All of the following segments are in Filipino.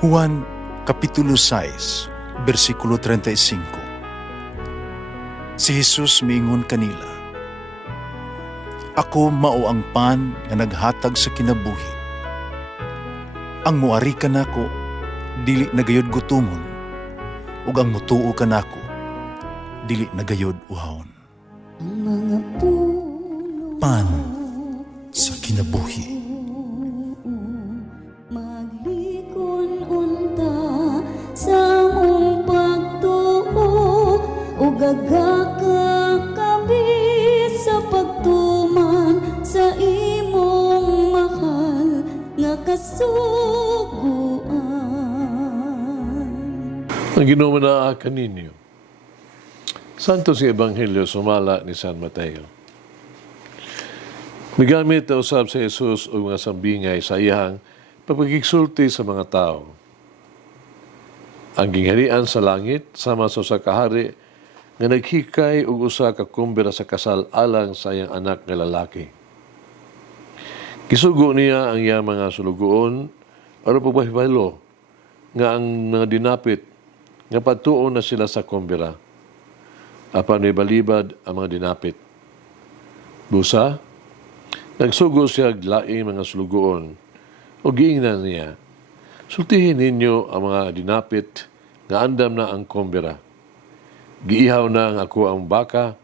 Juan Kapitulo 6, versikulo 35. Si Jesus miingon kanila, "Ako mao ang pan nga naghatag sa kinabuhi. Ang muari kanako dili nagayod gutomon, ug ang mutuo kanako dili nagayod uhawon." Ang mga puno Pan sa kinabuhi. maglikon unta sa mong pagtuo ug gagaka kami sa pagtuman sa imong mahal nga kasuguan. Ang ginumana kaninyo. Santo si Ebanghelyo sumala ni San Mateo. Migamit na usab sa Jesus o mga sambingay sa iyang pagpagigsulti sa mga tao. Ang gingharian sa langit sama sa usa ka hari nga naghikay og usa ka kumbira sa kasal alang sa iyang anak nga lalaki. Gisugo niya ang iyang mga sulugoon aron pagpahibalo nga ang mga dinapit nga patuon na sila sa kumbira. Apan may balibad ang mga dinapit. Busa, nagsugo siya laing mga sulugoon o giingnan niya, "Sultihin ninyo ang mga dinapit nga andam na ang kumbira. Giihaw na ang ako ang baka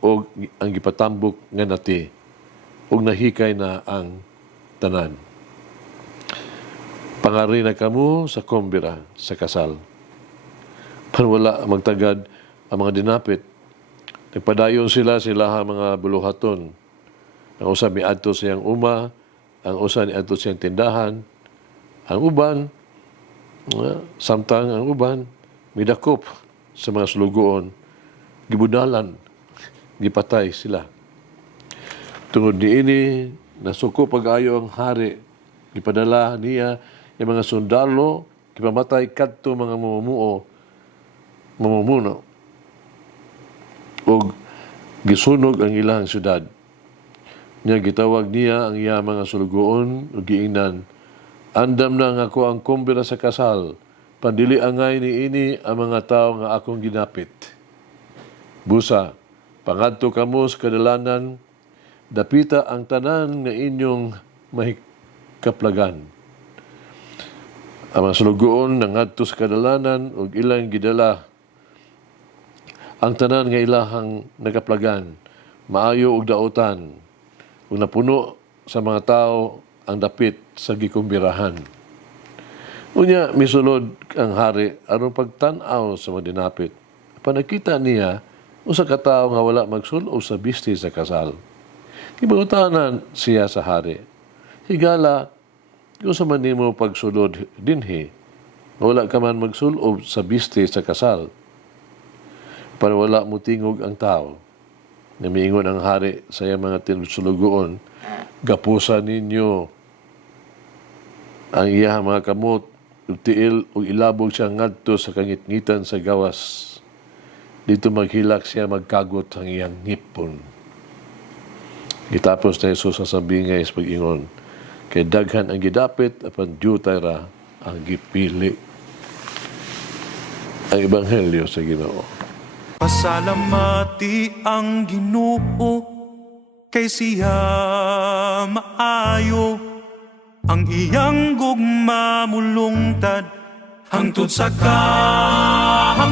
o ang gipatambok nga nati o nahikay na ang tanan. Pangari na kamo sa kumbira sa kasal." Panwala magtagad ang mga dinapit. Nagpadayon sila mga buluhaton. Ang usa miadto sa iyang uma, ang usa niadto sa iyang tindahan, ang uban, samtang ang uban, midakop sa mga sulugoon, gibudalan, gipatay sila. Tungod niini, nasuko pag-ayo ang hari, gipadala niya yung mga sundalo, gipamatay kadto mga mamumuno, o gisunog ang ilang syudad. Niya gitawag niya ang iya mga sulugoon o giingnan, "Andam na nga ako ang kumbira sa kasal, pandili angay niini ang mga tao nga akong ginapit. Busa, pangadto kamo sa kadalanan, dapita ang tanan nga inyong mahikaplagan." Ang mga sulugoon nangadto sa kadalanan ug ilang gidala ang tanan nga ilahang nakaplagan, maayo og daotan, ug napuno sa mga tao ang dapit sa gikumbirahan. Unya misulod ang hari aron pagtan-aw sa mga dinapit. Panakita niya usa ka tawo nga wala magsul-ob sa bisti sa kasal. Gibangutanan siya sa hari, "Higala, kung sa man nimo pagsulod dinhi, wala ka man magsul-ob sa bisti sa kasal?" Para wala mo tingog ang tao. Namiingon ang hari sa iyang mga tinusulugoon, "Gapusan ninyo ang iyang mga kamot, ug tiil ug ilabog siya ngadto sa kangitngitan sa gawas. Dito maghilak siya magkagot ang iyang ngipon." Gitapos na Jesus sa sambingay sa pag-ingon, "Kay daghan ang gidapit apan diutay ra ang gipili." Ang Ebanghelyo sa Ginoo. Pasalamati ang Ginoo kay siya maayo, ang iyang gugma mulungtad hangtod sa kahangturan.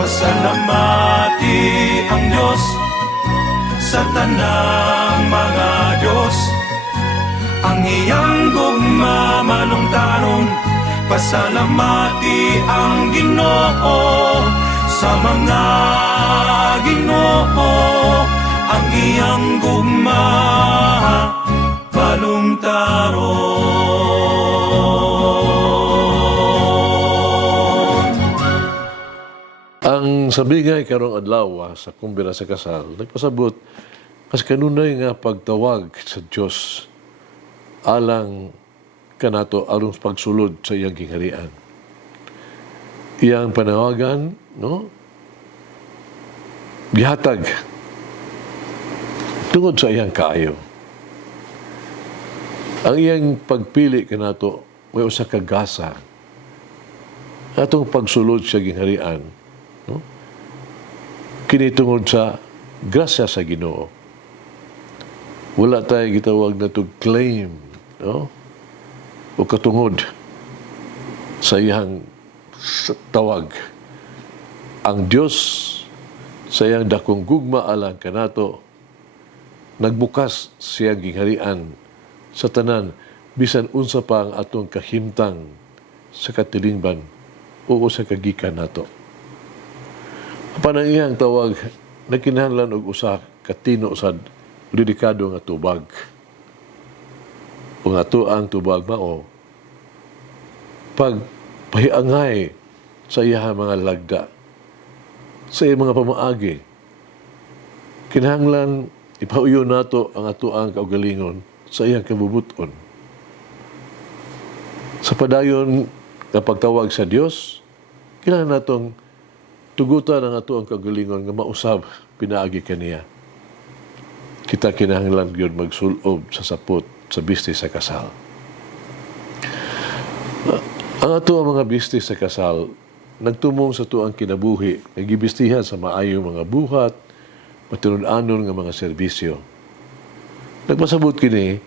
Pasalamati ang Diyos sa tanang mga Diyos, ang iyang gugma malungtaron. Pasalamati ang Ginoo sa mga Ginoo, ang iyang gugma balungtaron. Ang sabingay karong adlaw sa kumbira sa kasal, nagpasabot kas kanunay nga pagtawag sa Dios alang kanato aron pagsulod sa iyang gingharian. Iyang panawagan, gihatag tungod sa iyang kaayo. Ang iyang pagpili kanato may usa ka gasa. Atong pagsulod sa gingharian, no? Kini tungod sa grasya sa Ginoo. Wala tayo gitawag na to claim, no? O katungod sa iyang tawag. Ang Diyos sa iyang dakong gugma alang kanato nagbukas siyang gingharian sa tanan bisan unsa pa ang atong kahimtang sa katilingban o sa kagikan nato. Apan ang iyang tawag nagkinahanglan og usa ka tino sad dedikado nga tubag. O ato ang tubag mao pagpahiangay sa iyang mga lagda, sa iyang mga pamaagi. Kinahanglan ipauyo nato ang ato ang kaugalingon sa iyang kabubuton. Sa padayon nga pagtawag sa Dios, kinahanglan natong tugutan ang ato ang kaugalingon nga mausab pinaagi kaniya. Kita kinahanglan gyud magsulob sa sapot sa bisnis sa kasal. Ang ato ang mga bisnis sa kasal nagtumong sa tuang kinabuhi, nagibistihan sa maayong mga buhat, matinud-anon nga mga serbisyo. Nagpasabot kini,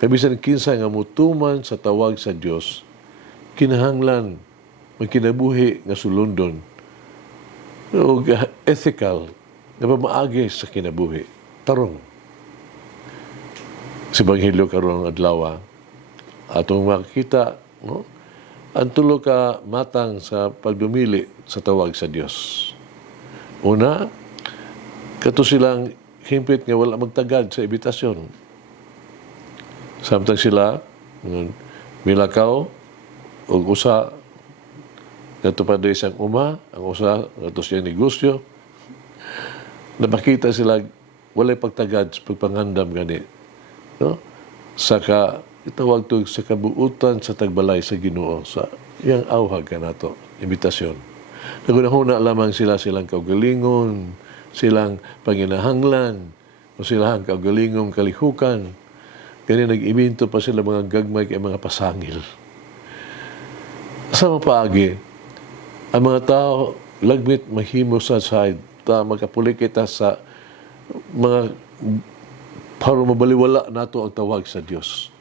kabisan kinsa nga mutuman sa tawag sa Dios, kinahanglan magkinabuhi nga sulundon o ethical nga pamaagi sa kinabuhi. Tarong. Sa Ebanghelyo karon ang adlaw, atong makita, no? Ang tulo ka matang sa pagdumili sa tawag sa Dios. Una, kato silang himpit nga wala magtagad sa imbitasyon. Samtang sila milakaw o usa kato pa do isang uma, ang usa kato siyang negosyo. Napakita sila walay pagtagad sa pagpangandam gani. No? Saka itawag to sa kabuutan sa tagbalay sa Ginoo sa iyang awhag kanato imbitasyon. Nagunahuna lamang silang kaugalingon, silang panginahanglan, o silang kaugalingong kalihukan. Kaya nag-ibinto pa sila mga gagmay kay mga pasangil. Sa mapaagi, ang mga tao lagmit mahimo sa side ta magkapuli kita sa mga para mabaliwala nato ang tawag sa Dios.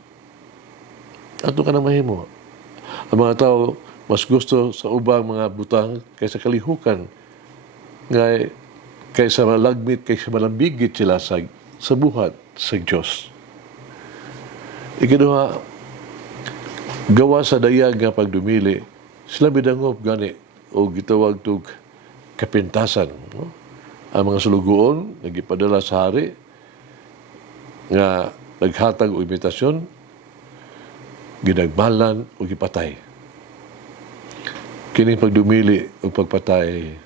Ato ka na mahimo. Ang mga tao mas gusto sa ubang mga butang kaysa kalihukan. Ngay kaysa malagmit, kaysa malambigit sila sa buhat sa Diyos. Ikaduha, gawa sa dayag nga pagdumili, sila bidangop gani o gitawag tug kapintasan. No? Ang mga sulugoon, nagipadala sa hari, nga naghatag o imitasyon, ginagmalan o gipatay. Kini pagdumili o pagpatay,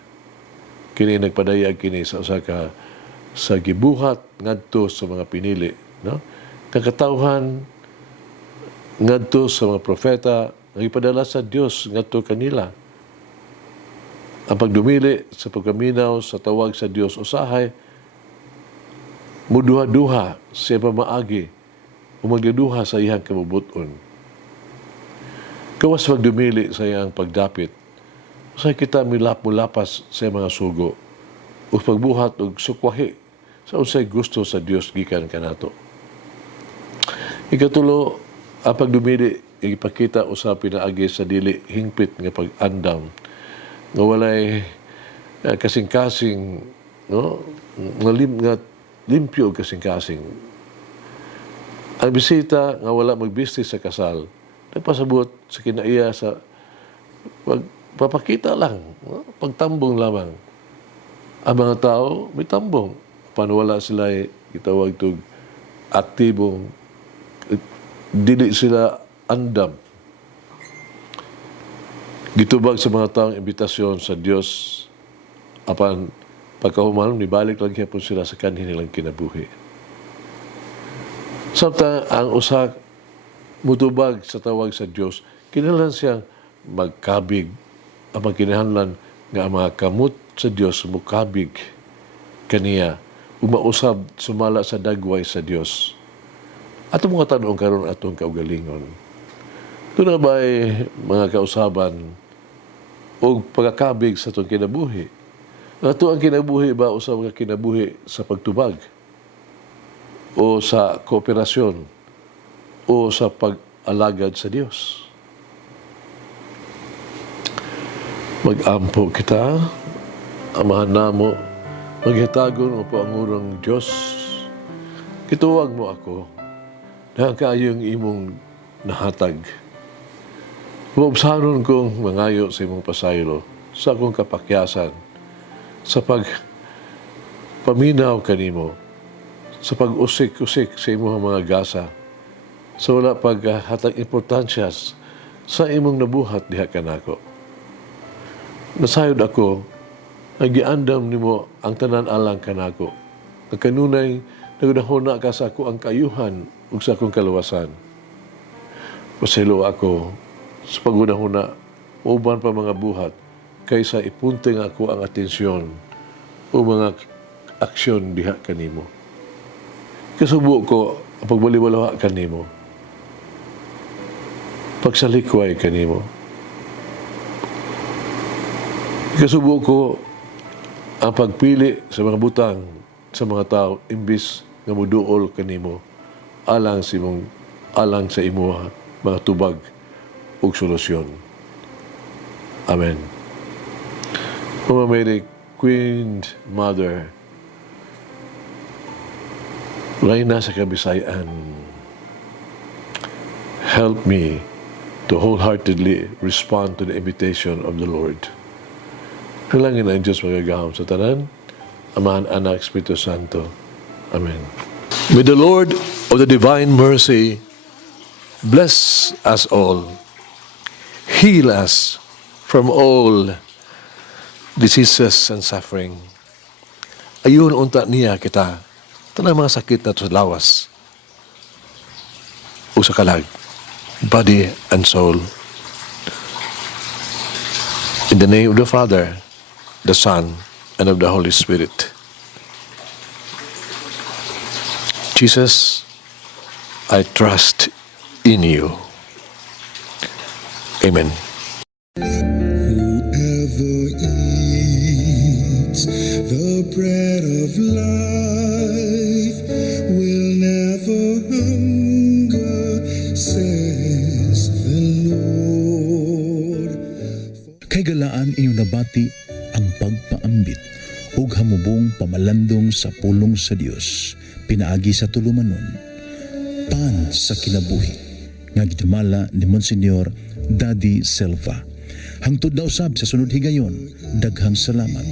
kini nagpadayag kini sa usa ka sa gibuhat ngadto sa mga pinili, no? Kakatawhan ngadto sa mga propeta nga ipadala sa Dios ngadto kanila. Ang pagdumili sa pagkaminaw sa tawag sa Dios usahay muduha-duha sa pamaagi o magduduha sa iyang kabubuton. Kawas magdumili sa iyang pagdapit, sa kita milap-mulapas sa mga sugo o pagbuhat o sukwahi sa unsay gusto sa Dios gikan kanato. Ikatulo, ang pagdumili ipakita usab pinaagi sa dili hingpit nga pag-andam nga walay kasing-kasing, no, nga limpyo kasing-kasing. Ang bisita nga wala magbistis sa kasal, nagpasabot sa kinaiya sa pagpapakita lang, no? Pagtambong lamang. Ang mga tao, may tambong. Paano wala sila itawag itong aktibong, dili sila andam. Gitubag sa mga taong imbitasyon sa Diyos, apan pagkahuman, nibalik lang kaya po sila sa kanhin nilang kinabuhi. Samtang ang usak mutubag sa tawag sa Diyos, kinahanglan siyang magkabig. Ang kinahanglan nga ang mga kamot sa Diyos mukabig kaniya, umausab sumala sa dagway sa Diyos. Ato mga tanong karon atong kaugalingon. Ito na ba mga kausaban o pagkakabig sa itong kinabuhi? Ato ang kinabuhi ba o sa mga kinabuhi sa pagtubag? O sa kooperasyon? O sa pag-alagad sa Diyos? Mag-ampo kita, amahan namo, maghitagon o pangurang Diyos. Kituwag mo ako, na kayong imong nahatag. Maobsaron kong mangayo sa imong pasaylo, sa akong kapakyasan, sa paminaw kanimo, sa pag-usik-usik sa imong mga gasa, sa wala paghatag importansya sa imong nabuhat diha kanako. Nasayod ako, nagiandam nimo ang tanan alang kanako. Kanunay nagunahuna ka sa ako ang kayuhan ug sa akong kaluwasan. Pasaylo ako sa pagunahuna uban pa mga buhat kaysa ipunting ako ang atensyon o mga aksyon diha kanimo. Kasubo ko ang pagbaliwalawa kanimo. Pagsalikway kanimo. Kasubo ko ang pagpili sa mga butang sa mga tao imbis nga muduol kanimo alang sa imo mga tubag ug solusyon. Amen. Mama Mary, Queen Mother, Reyna sa Kabisayan, help me to wholeheartedly respond to the invitation of the Lord. Halangin ang Diyos magagahom sa tanan, Amahan, Anak, Espiritu Santo. Amen. May the Lord of the divine mercy bless us all, heal us from all diseases and suffering. Ayun unta niya kita, tanang mga sakit na sa lawas o sa kalag, body and soul. In the name of the Father, the Son, and of the Holy Spirit. Jesus, I trust in you. Amen. Whoever eats the bread of life will never hunger, says the Lord. Kay galaan inyong nabati ang pagpaambit ug hamubong pamalandong sa pulong sa Dios pinaagi sa tulumanon pan sa kinabuhi nga gidumala ni Monsignor Daddy Silva. Hangtod na usab sa sunod higayon, daghang salamat.